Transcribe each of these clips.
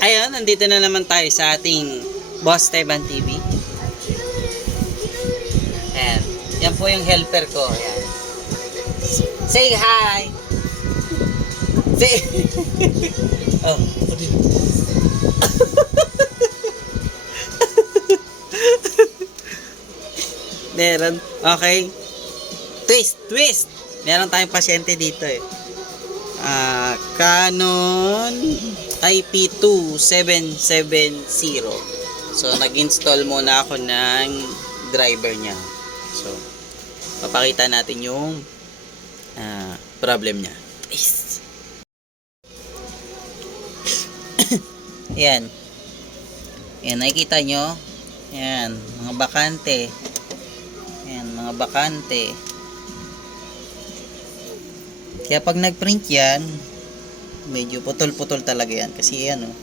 Ayun, nandito na naman tayo sa ating Boss Teban TV. Ayan. Yan po yung helper ko. Ayan. Say hi! Say... oh. Meron. Okay. Twist! Meron tayong pasyente dito eh. Canon IP2770. So, nag-install muna ako ng driver niya. So, papakita natin yung problem niya. Yan. Yan, nakikita nyo? Yan, mga bakante. Yan, mga bakante. Kaya pag nag-print yan, medyo putol-putol talaga yan. Kasi yan, oh,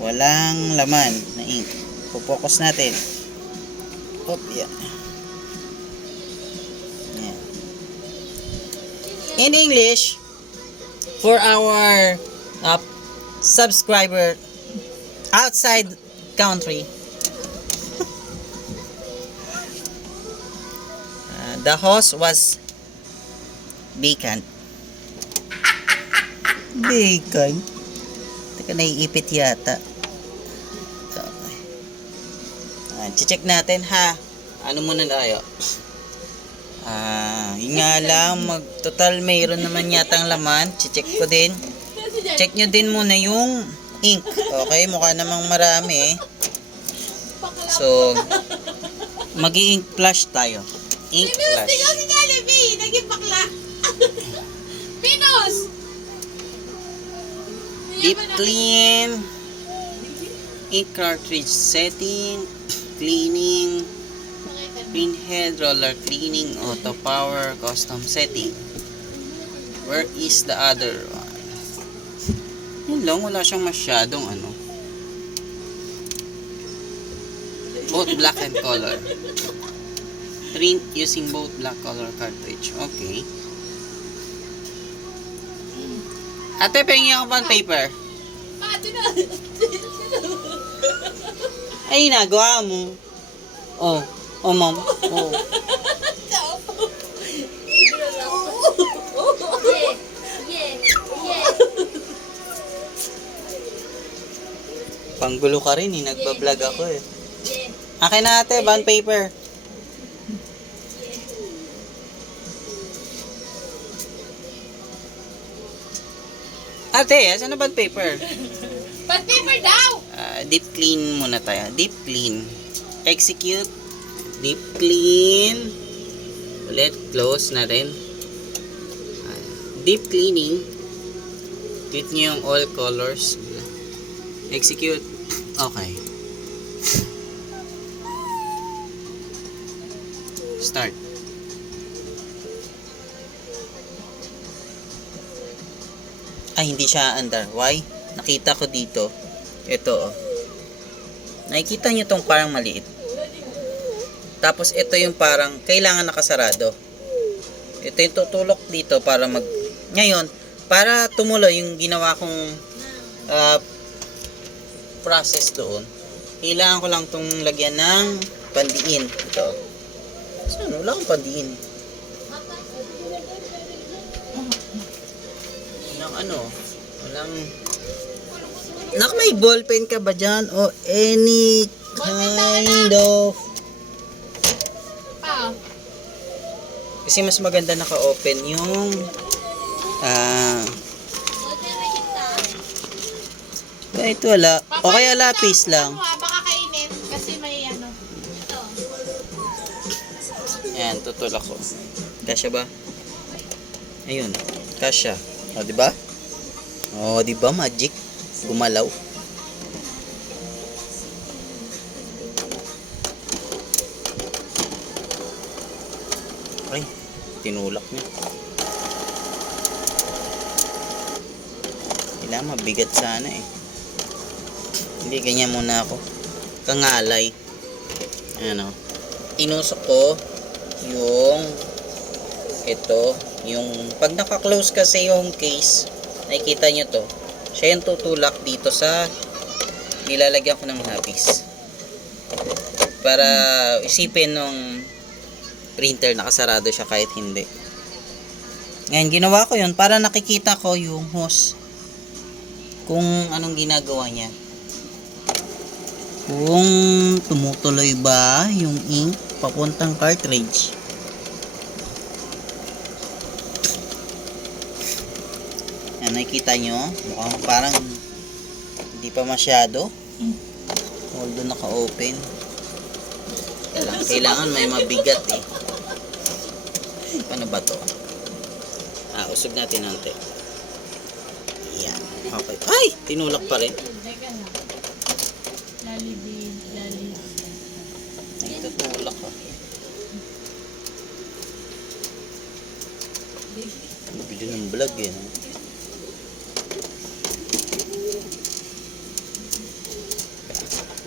walang laman na ink. Focus natin. Hop, yan. Yan. In English, for our subscriber outside country, the host was vacant. Vacant? Teka, naiipit yata. Check natin ha. Ano muna tayo? Yun nga lang, total mayroon naman yatang laman. Check ko din. Check nyo din muna yung ink. Okay, mukha namang marami. So, mag-i-ink flash tayo. Ink flash. Ikaw si Jollibee! Naging bakla! Pinos! Deep clean. Ink cartridge setting. Cleaning. Clean head, roller cleaning, auto power, custom setting. Where is the other one? Yun lang, wala siyang masyadong ano. Both black and color. Print using both black color cartridge. Okay. Ate, pengi ako pa paper. Ay, nagawa mo. Oh, ma'am. Oh. Panggulo ka rin eh, nagbablog ako eh. Akin na ate, bond paper. Ate, asan na bond paper? Bond paper daw! Deep clean muna tayo. Deep clean. Execute. Deep clean. Ulit, close natin. Deep cleaning. Tweet nyo yung all colors. Execute. Okay. Start. Ay, hindi siya under. Why? Nakita ko dito. Ito, oh. Nakikita nyo tong parang maliit. Tapos, ito yung parang kailangan nakasarado. Ito yung tutulok dito para ngayon, para tumuloy yung ginawa kong process doon, kailangan ko lang tong lagyan ng pandiin. Ito. Saan? Wala akong pandiin. Walang may ballpen ka ba dyan? O any kind of... Kasi mas maganda naka-open yung kahit wala. O kaya lapis lang. Baka kainin kasi may ano. Ito. Ayan, tutulak ko. Kasya ba? Ayun, kasya. O, diba? O, diba? Magic. Gumalaw. Ay, tinulak niya. Kailangan mabigat sana eh. Hindi, ganyan muna ako. Kangalay. Ano. Tinusok ko yung ito, yung pag naka-close kasi yung case, nakikita nyo to. Siya yung tutulak dito sa nilalagyan ko ng lapis. Para isipin nung printer nakasarado siya kahit hindi. Ngayon, ginawa ko yun para nakikita ko yung hose. Kung anong ginagawa niya. Kung tumutuloy ba yung ink papuntang cartridge. Yan, nakikita nyo. Mukhang parang hindi pa masyado. Although naka-open. Kailangan may mabigat eh. Paano ba to? Usog natin nante. Yan. Okay. Ay! Tinulak pa rin. Teka na. Lalibin. Ay, tutulak ko. Bili ng vlog eh. No?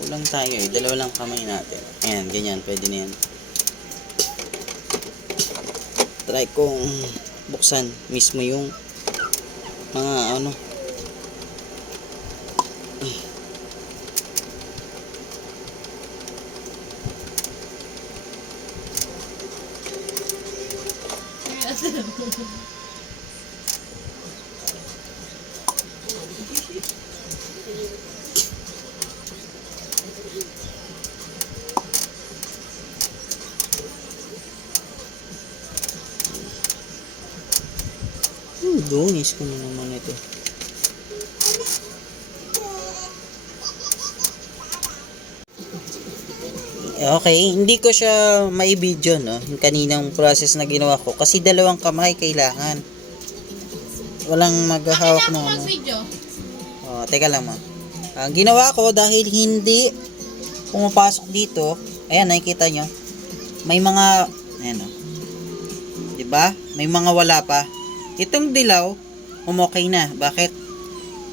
Kulang tayo eh. Dalawa lang kamay natin. Ayan, ganyan. Pwede na yan. Try kong buksan mismo yung mga ano. Dungis ko na naman ito. Okay, hindi ko siya mai-video, no? Yung kaninang process na ginawa ko. Kasi dalawang kamay kailangan. Walang maghahawak Ako na ano. mag-video. Teka lang, ma. Ang ginawa ko dahil hindi pumapasok dito, ayan, nakikita nyo. May mga, ayan o. Diba? May mga wala pa. Itong dilaw, umokay na. Bakit?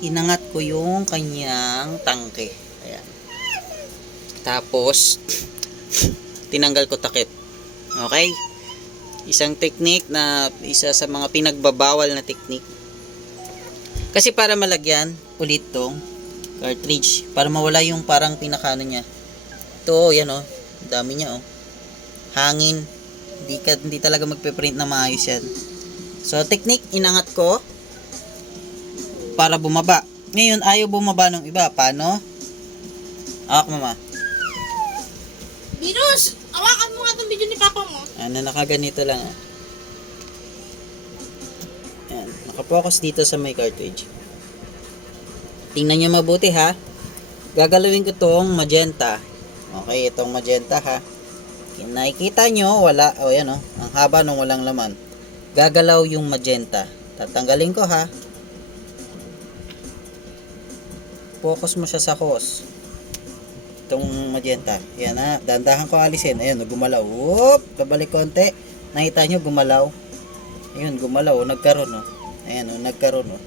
Inangat ko yung kanyang tangke. Ayan. Tapos, tinanggal ko takip. Okay? Isang technique na isa sa mga pinagbabawal na technique. Kasi para malagyan ulit tong cartridge. Para mawala yung parang pinakano niya. Ito, yan o. Dami niya o. Hangin. Hindi talaga magpe-print na maayos yan. So, technique, inangat ko para bumaba. Ngayon, ayaw bumaba ng iba. Paano? Awak, mama. Virus! Awakan mo nga itong video ni Papa mo. Nakaganito lang. Ayan, nakapokus dito sa may cartridge. Tingnan nyo mabuti ha. Gagalawin ko tong magenta. Okay, itong magenta ha. Nakikita nyo, wala. O yan o, ang haba nung walang laman. Gagalaw yung magenta. Tatanggalin ko ha. Focus mo siya sa hose. Itong magenta. Yan ha. Dandahan ko alisin. Ayun, gumalaw. Whoop! Babalik konti. Nakita nyo, gumalaw. Ayun, gumalaw. Nagkaroon o. Ayan o, nagkaroon o.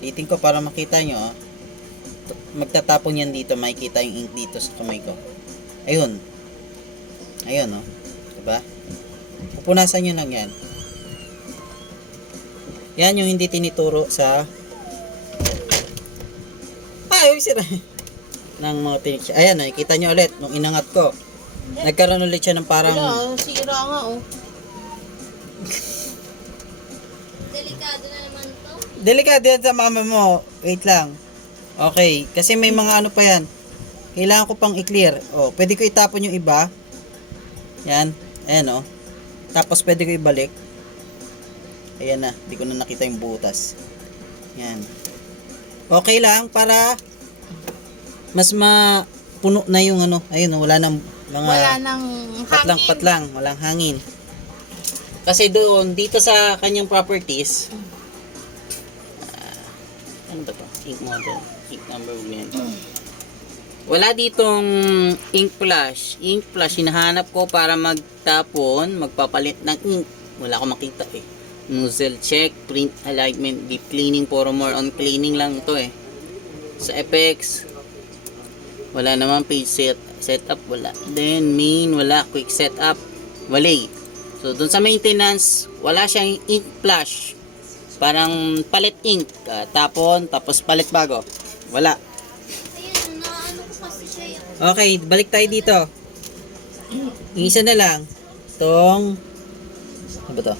Titing ko para makita nyo o. Magtatapon yan dito. Makikita yung ink dito sa kamay ko. Ayun. Ayun o. Diba? Pupunasan nyo lang yan. Yan yung hindi tinituro sa sira ng mga tinik. Ayan, nakikita nyo ulit nung inangat ko. Nagkaroon ulit siya ng parang sira nga oh. Delikado na naman to. delikado yan sa mama mo. Wait lang. Okay, kasi may mga ano pa yan. Kailangan ko pang i-clear. Oh, pwede ko itapon yung iba. Yan. Ayan oh. Tapos pwede ko ibalik. Ayan na. Hindi ko na nakita yung butas. Yan. Okay lang para mas mapuno na yung ano. Ayun, wala nang mga Wala nang hangin. patlang, walang hangin. Kasi doon, dito sa kanyang properties, ano ba to? Ink model, ink number blend. Wala ditong ink flash. Ink flash, hinahanap ko para magtapon, magpapalit ng ink. Wala akong makita eh. Nozzle check, print alignment, deep cleaning, puro more on cleaning lang to eh. Sa effects, wala naman page setup, wala. Then main, wala. Quick setup, wala. So dun sa maintenance, wala siyang ink flash. Parang palit ink. Tapon, tapos palit bago. Wala. Ayun, naano ko kasi siya. Okay, balik tayo dito. Yung isa na lang. Tong, ano ba to?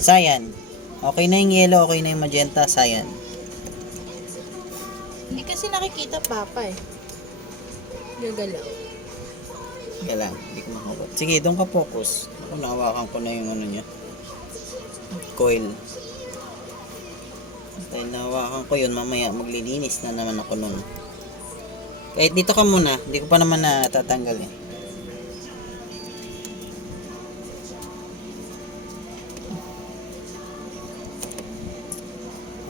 Cyan. Okay na yung yellow, okay na yung magenta, cyan. Hindi kasi nakikita papa eh. Gagalaw. Kaya lang, hindi ko makakot. Sige, doon ka focus. Ako, nahawakan ko na yung ano niya. Coil. Dahil nahawakan ko yun, mamaya maglilinis na naman ako nun. Kahit dito ka muna, hindi ko pa naman natatanggal eh.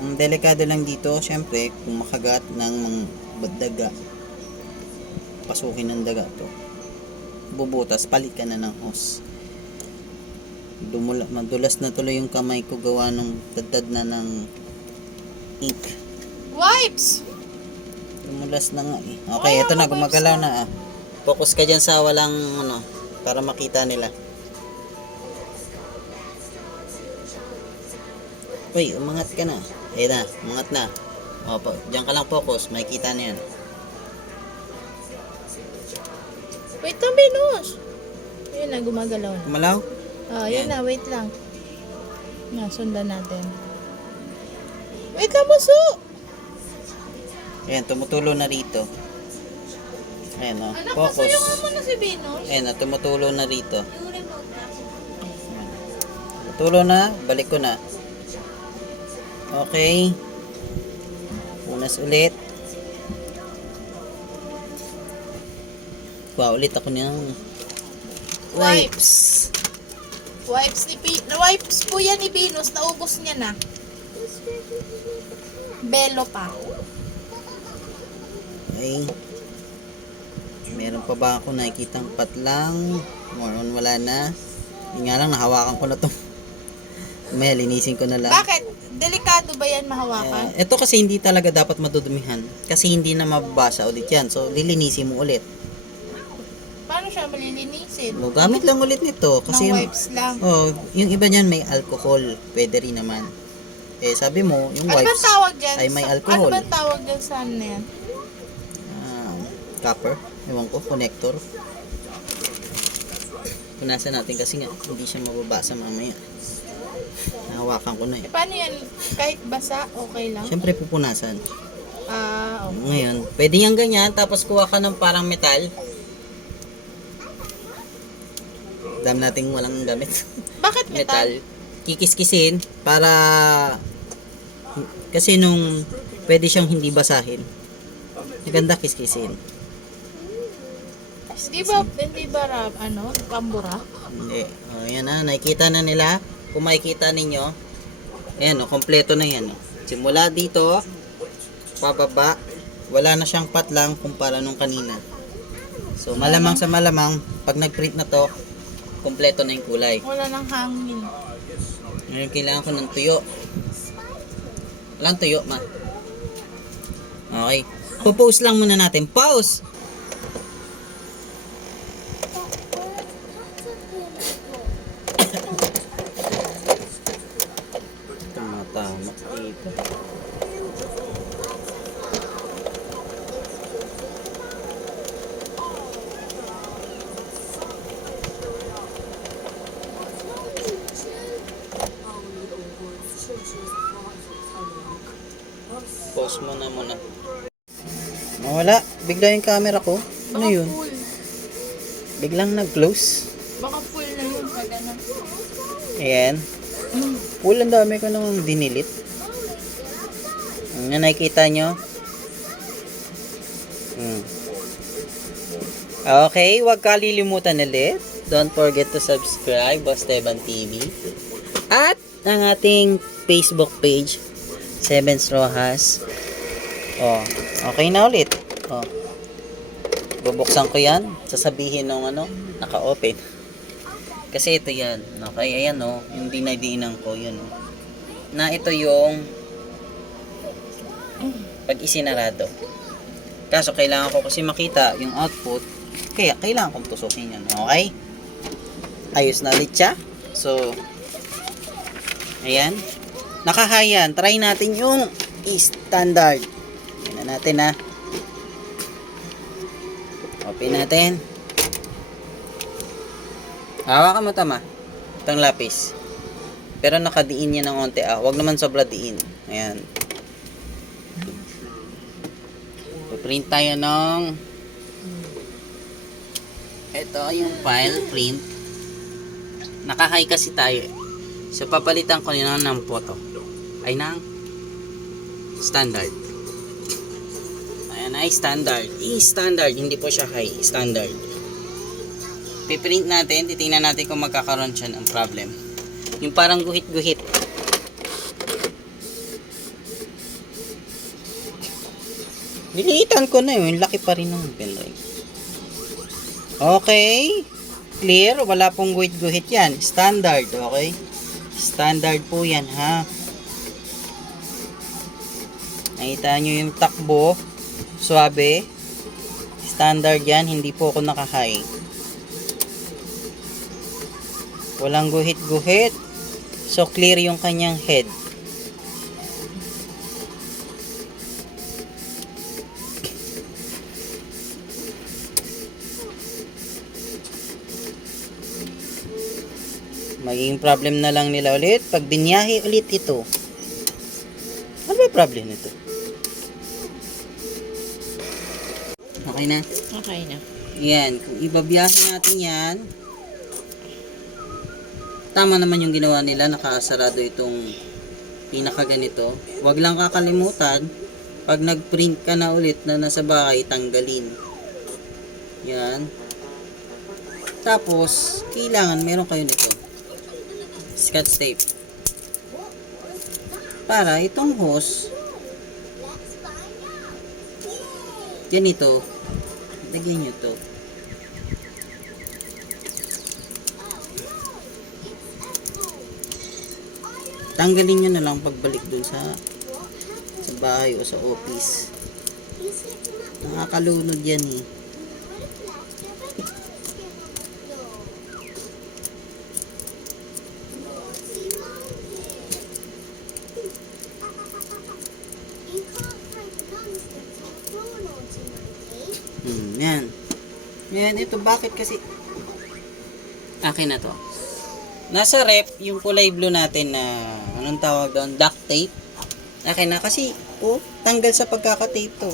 Ang delikado lang dito, syempre, kung makagat ng mga daga, pasukin ng daga to. Bubutas, palit ka na ng hose. Madulas na tuloy yung kamay ko gawa ng tadtad na ng ink. Wipes! Dumulas na nga eh. Okay, ito na, gumagalaw na ah. Focus ka dyan sa walang ano, para makita nila. Uy, umangat ka na. Ayun na, umangat na. Opo, dyan ka lang focus, makikita na yan. Wait lang, Venus! Yun na, gumagalaw na. Kumalaw? Oh, Yan. yun na, wait lang. Nga, sundan natin. Wait lang, buso! Ayan, tumutulo na rito. Ayan o, Anak, focus. nasayungan mo na si Venus. Ayan na, tumutulo na rito. Yung remote na. Tumutulo na, balik ko na. Okay. Punas ulit. Kuha ulit ako ng wipes. Wipes po yan ni Venus. Naubos niya na. Belo pa. Okay. Meron pa ba ako nakikitang patlang? More on wala na. Hindi nga lang, nahawakan ko na to. May linisin ko na lang. Bakit? Delikado ba yan mahawakan? Ito kasi hindi talaga dapat madudumihan. Kasi hindi na mababasa ulit yan. So, lilinisin mo ulit. Paano siya malilinisin? O, gamit lang ulit nito. Kasi Ng wipes lang. yung iba niyan may alcohol. Pwede rin naman. Eh, sabi mo, yung Ano ba wipes, tawag dyan? ay may Ano alcohol. ba tawag dyan sa ano na yan? Copper. Ewan ko, connector. Punasan natin kasi nga, hindi siya mababasa mamaya. Nahawakan ko na eh. Paano yan? Kahit basa, okay lang? Siyempre pupunasan. Okay. Ngayon, pwede yung ganyan, tapos kuha ka ng parang metal. Dam nating walang gamit. Bakit metal? Kikiskisin para kasi nung pwede siyang hindi basahin. Maganda kiskisin. Hindi ba pambura? Hindi. Oh, yan na, nakikita na nila. Kung makikita ninyo, ayan o, kompleto na yan o. Simula dito, pababa, wala na siyang patlang kumpara nung kanina. So, malamang sa malamang, pag nag-print na to, kompleto na yung kulay. Wala nang hangin. Ngayon, kailangan ko ng tuyo. Walang tuyo, ma. Okay. Pupause lang muna natin. Pause! Tama-tama ito. Pause muna. Nawala. Bigla yung camera ko. Ano yun? Full. Biglang nag-close. Baka full na yun pag ano. Ayan. Full, ang dami ko namang dinilit. Ang nakikita nyo. Okay, huwag kalilimutan ulit. Don't forget to subscribe, Boss Teban TV. At ang ating Facebook page, Sevens Rojas. Oh, okay na ulit. Oh. Bubuksan ko yan. Sasabihin nung naka-open. Kasi ito yan. Okay, ayan o. Yung dinadiinan ko, yun o. Na ito yung pag isinarado. Kaso kailangan ko kasi makita yung output. Kaya kailangan kong tusukin yan. Okay? Ayos na ulit siya. So, ayan. Nakahayan. Try natin yung standard. Yan na natin ha. Open natin. Hawakan mo tama. Itong lapis. Pero nakadiin yan ng onte ah. Huwag naman sobra diin. Ayan. Print tayo ng ito yung file print. Nakahay kasi tayo. So papalitan ko nila ng photo. Ay ng standard. Ayan ay standard. Standard. Hindi po siya high. Standard. Piprint natin. Titingnan natin kung magkakaroon siya ng problem. Yung parang guhit-guhit. Niliitan ko na yun. Laki pa rin ng pendrive. Okay. Clear. Wala pong guhit-guhit yan. Standard. Okay. Standard po yan ha. Nakita nyo yung takbo. Suabe. Standard yan. Hindi po ako naka-high. Walang guhit-guhit. So clear yung kanyang head. Magiging problem na lang nila ulit pag binyahe ulit ito. Ano ba problem nito? Okay na? Okay na. Yan. Kung ibabiyahe natin yan, tama naman yung ginawa nila. Nakasarado itong pinakaganito. Huwag lang kakalimutan, pag nag-print ka na ulit na nasa bahay, tanggalin. Yan. Tapos, kailangan meron kayo nito. Scotch tape. Para itong hose, ganito, lagyan nyo to. Tanggalin nyo na lang pagbalik dun sa bahay o sa office. Nakakalunod yan eh. Yan. Yan, ito bakit kasi akin na to. Nasa rep, yung kulay blue natin na anong tawag doon, duct tape. Akin na kasi, oh, tanggal sa pagkaka-tape to.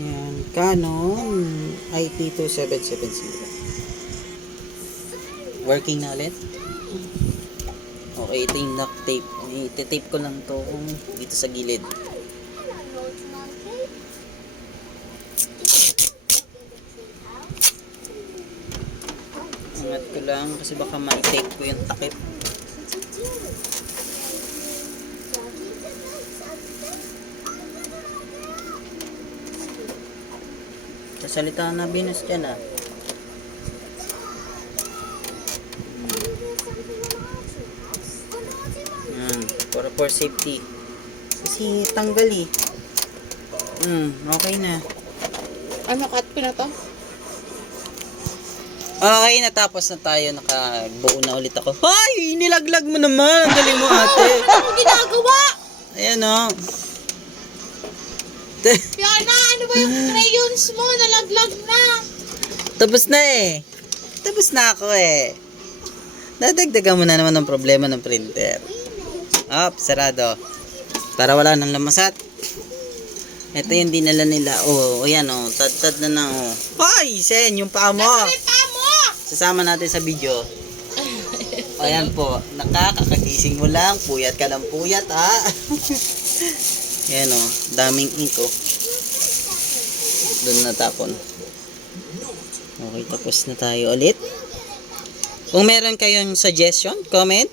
Yan, Canon IP2770. Working na ulit. Okay, ito yung duct tape. Iti-tape ko lang to dito sa gilid. Angat ko lang kasi baka ma-tape ko yung takip. Kasalita na binas dyan ah. For safety. Kasi tanggal eh. Okay na. Ano, cut ko na to? Okay, natapos na tayo. Nakabuo na ulit ako. Ay! Nilaglag mo naman. Ang galing mo ate. Ano ginagawa? Ayan o. Fiona, ano ba yung crayons mo? Nalaglag na. Tapos na eh. Tapos na ako eh. Nadagdagan mo na naman ang problema ng printer. Sarado. Para wala nang lamasat. Ito yung dinala nila. Ayan tad-tad na na Ay, Sen, yung paa mo. Sasama natin sa video. Ayan po. Nakakakagising mo lang. Puyat ka ng puyat, ha. Ayan daming ink doon natapon. Okay, tapos na tayo ulit. Kung meron kayong suggestion, comment.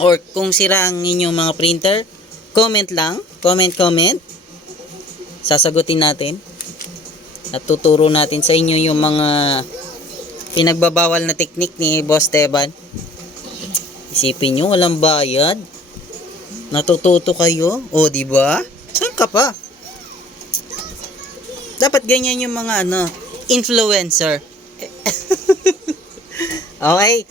Or kung sira ang inyong mga printer, comment lang. Comment. Sasagutin natin. At tuturo natin sa inyo yung mga pinagbabawal na teknik ni Boss Teban. Isipin nyo, walang bayad. Natututo kayo. Diba? Saan ka pa? Dapat ganyan yung mga influencer. Okay?